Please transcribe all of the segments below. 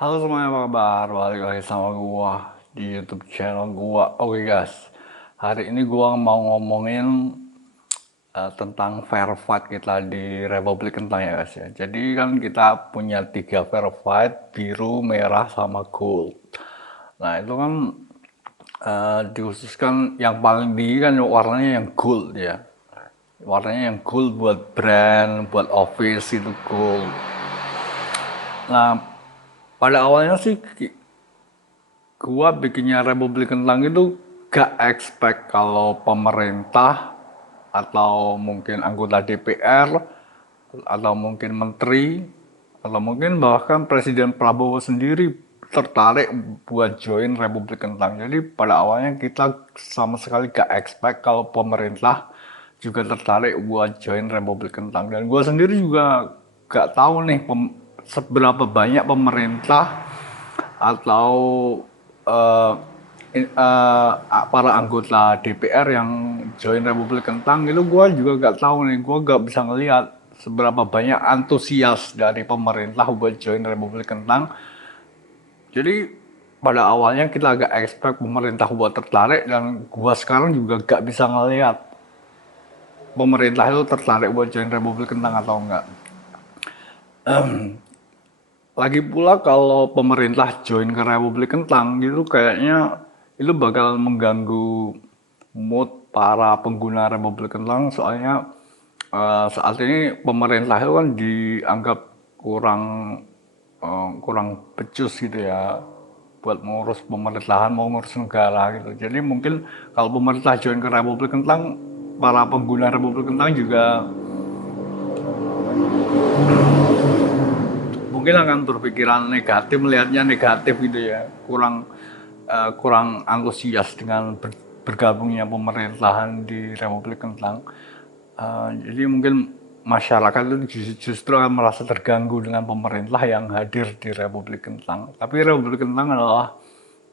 Halo semuanya, apa kabar? Balik lagi sama gua di YouTube channel gua. Oke guys, hari ini gua mau ngomongin tentang verified kita di Republik Kentang ya guys ya. Jadi kan kita punya 3 verified, biru, merah, sama gold. Nah itu kan dikhususkan yang paling tinggi kan warnanya yang gold ya. Warnanya yang gold buat brand, buat office itu gold. Nah pada awalnya sih gua bikinnya Republik Kentang itu gak expect kalau pemerintah atau mungkin anggota DPR atau mungkin menteri atau mungkin bahkan Presiden Prabowo sendiri tertarik buat join Republik Kentang. Jadi pada awalnya kita sama sekali gak expect kalau pemerintah juga tertarik buat join Republik Kentang. Dan gue sendiri juga gak tahu nih seberapa banyak pemerintah atau eh, para anggota DPR yang join Republik Kentang itu gue juga gak tahu nih, gue gak bisa ngelihat seberapa banyak antusias dari pemerintah buat join Republik Kentang. Jadi pada awalnya kita agak expect pemerintah buat tertarik, dan gue sekarang juga gak bisa ngelihat pemerintah itu tertarik buat join Republik Kentang atau enggak. Lagi pula kalau pemerintah join ke Republik Kentang gitu kayaknya itu bakal mengganggu mood para pengguna Republik Kentang, soalnya saat ini pemerintah itu kan dianggap kurang kurang becus gitu ya buat mengurus pemerintahan, mau ngurus negara gitu. Jadi mungkin kalau pemerintah join ke Republik Kentang, para pengguna Republik Kentang juga mungkin akan berpikiran negatif, melihatnya negatif gitu ya, kurang antusias dengan bergabungnya pemerintahan di Republik Kentang. Jadi mungkin masyarakat itu justru akan merasa terganggu dengan pemerintah yang hadir di Republik Kentang. Tapi Republik Kentang adalah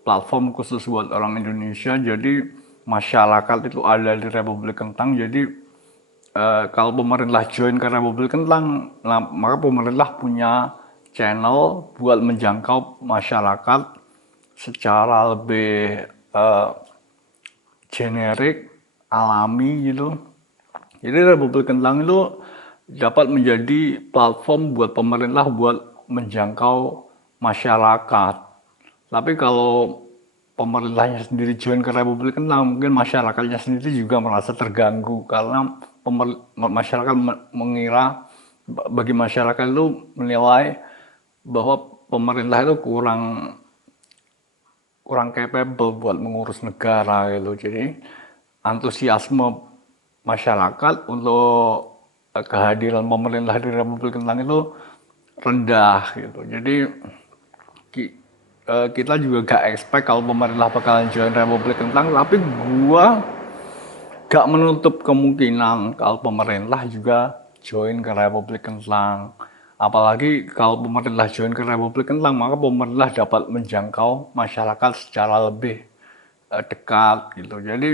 platform khusus buat orang Indonesia, jadi masyarakat itu ada di Republik Kentang. Jadi kalau pemerintah join ke Republik Kentang, nah, maka pemerintah punya channel buat menjangkau masyarakat secara lebih generik, alami gitu. Jadi Republik Kentang itu dapat menjadi platform buat pemerintah buat menjangkau masyarakat. Tapi kalau pemerintahnya sendiri join ke Republik Kentang, mungkin masyarakatnya sendiri juga merasa terganggu karena masyarakat mengira, bagi masyarakat itu menilai bahwa pemerintah itu kurang kurang capable buat mengurus negara gitu. Jadi antusiasme masyarakat untuk kehadiran pemerintah di Republik Kentang itu rendah gitu. Jadi kita juga gak expect kalau pemerintah bakalan join Republik Kentang, tapi gua gak menutup kemungkinan kalau pemerintah juga join ke Republik Kentang. Apalagi kalau pemerintah join ke Republik Kentang, maka pemerintah dapat menjangkau masyarakat secara lebih dekat gitu. Jadi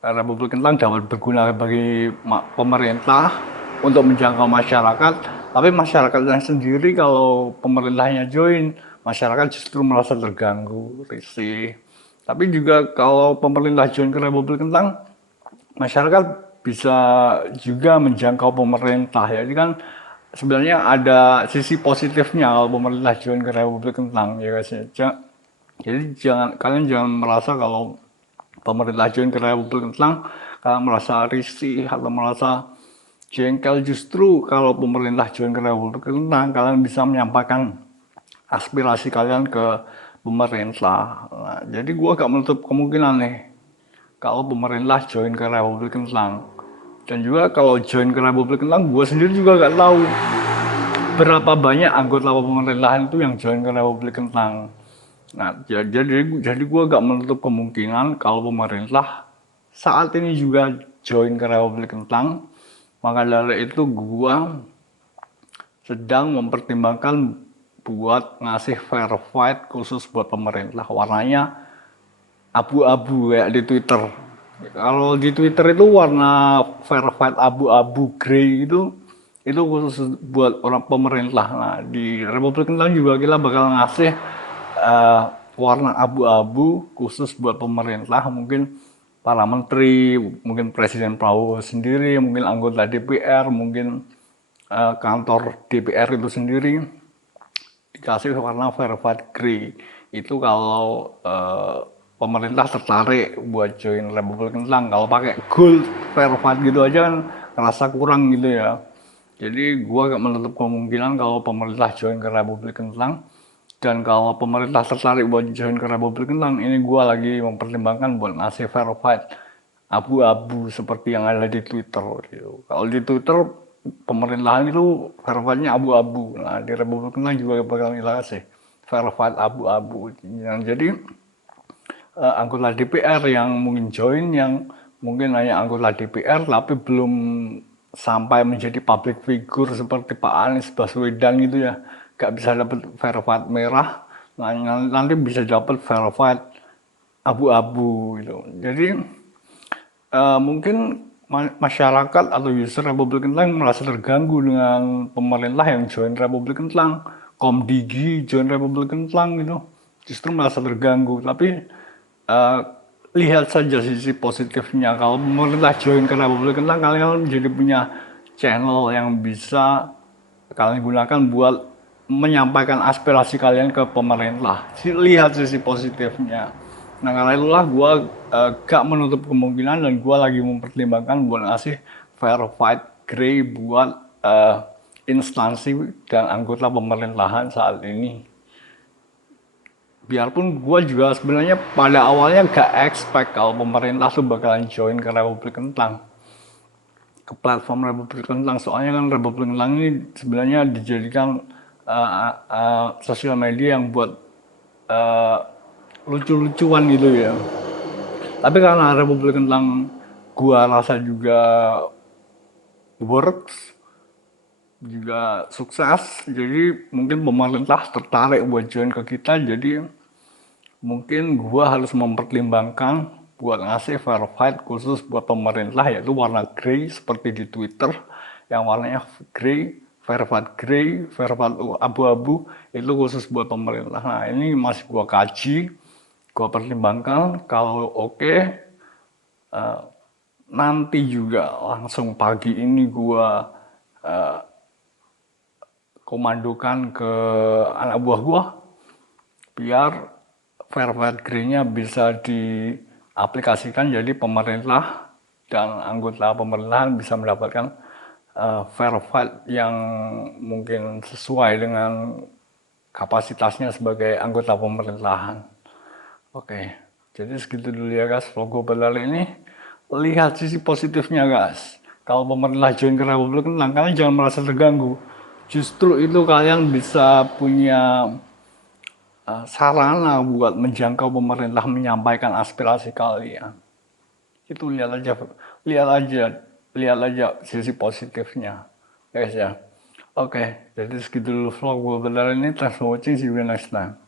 Republik Kentang dapat berguna bagi pemerintah untuk menjangkau masyarakat, tapi masyarakatnya sendiri kalau pemerintahnya join, masyarakat justru merasa terganggu, risih. Tapi juga kalau pemerintah join ke Republik Kentang, masyarakat bisa juga menjangkau pemerintah. Jadi kan sebenarnya ada sisi positifnya kalau pemerintah join ke Republik Kentang ya guys ya. Jadi kalian jangan merasa kalau pemerintah join ke Republik Kentang kalian merasa risih atau merasa jengkel. Justru kalau pemerintah join ke Republik Kentang, kalian bisa menyampaikan aspirasi kalian ke pemerintah. Nah, jadi gue gak menutup kemungkinan nih kalau pemerintah join ke Republik Kentang. Dan juga kalau join ke Republik Kentang, gue sendiri juga gak tahu berapa banyak anggota pemerintahan itu yang join ke Republik Kentang. Nah, jadi gue gak menutup kemungkinan kalau pemerintah saat ini juga join ke Republik Kentang. Maka dari itu gue sedang mempertimbangkan buat ngasih verified khusus buat pemerintah. Warnanya abu-abu kayak di Twitter. Kalau di Twitter itu warna verified abu-abu grey itu itu khusus buat orang pemerintah. Nah, di Republik Kentang juga kita bakal ngasih eh, warna abu-abu khusus buat pemerintah, mungkin para menteri, mungkin Presiden Prabowo sendiri, mungkin anggota DPR, mungkin kantor DPR itu sendiri dikasih warna verified grey. Itu kalau pemerintah tertarik buat join Republik Kentang. Kalau pakai gold verified gitu aja kan ngerasa kurang gitu ya. Jadi gua gak menutup kemungkinan kalau pemerintah join ke Republik Kentang, dan kalau pemerintah tertarik buat join ke Republik Kentang, ini gua lagi mempertimbangkan buat ngasih verified abu-abu seperti yang ada di Twitter gitu. Kalau di Twitter pemerintahan itu verifiednya abu-abu. Nah, di Republik Kentang juga bakal kita kasih verified abu-abu. Jadi anggota DPR yang mungkin join, yang mungkin hanya anggota DPR tapi belum sampai menjadi public figure seperti Pak Anies Baswedan gitu ya, gak bisa dapat verified merah, nah, nanti bisa dapat verified abu-abu gitu. Jadi mungkin masyarakat atau user Republik Kentang merasa terganggu dengan pemerintah yang join Republik Kentang, Komdigi join Republik Kentang gitu, justru merasa terganggu. Tapi eh, lihat saja sisi positifnya. Kalau pemerintah join ke Republik Kentang, kalian jadi punya channel yang bisa kalian gunakan buat menyampaikan aspirasi kalian ke pemerintah. Lihat sisi positifnya. Nah, karena itulah gue gak menutup kemungkinan, dan gue lagi mempertimbangkan buat ngasih verified grey buat instansi dan anggota pemerintahan saat ini. Biarpun gue juga sebenarnya pada awalnya gak expect kalau pemerintah tuh bakalan join ke Republik Kentang, ke platform Republik Kentang. Soalnya kan Republik Kentang ini sebenarnya dijadikan sosial media yang buat uh, lucu-lucuan gitu ya. Tapi karena Republik Kentang gua rasa juga works, juga sukses, jadi mungkin pemerintah tertarik buat join ke kita. Jadi mungkin gua harus mempertimbangkan buat ngasih verified khusus buat pemerintah, yaitu warna grey seperti di Twitter, yang warnanya grey, verified abu-abu, itu khusus buat pemerintah. Nah, ini masih gua kaji, gua pertimbangkan. Kalau oke, nanti juga langsung pagi ini gua komandokan ke anak buah gua biar verified grey-nya bisa diaplikasikan, jadi pemerintah dan anggota pemerintahan bisa mendapatkan verified yang mungkin sesuai dengan kapasitasnya sebagai anggota pemerintahan. Oke, jadi segitu dulu ya guys vlog gue pada hari ini. Lihat sisi positifnya guys. Kalau pemerintah join ke Republik Kentang, kalian jangan merasa terganggu. Justru itu kalian bisa punya sarana buat menjangkau pemerintah, menyampaikan aspirasi kalian. Itu lihat aja, lihat aja sisi positifnya, guys ya. Oke, jadi segitu dulu vlog gue pada hari ini. Thanks for watching, see you next time.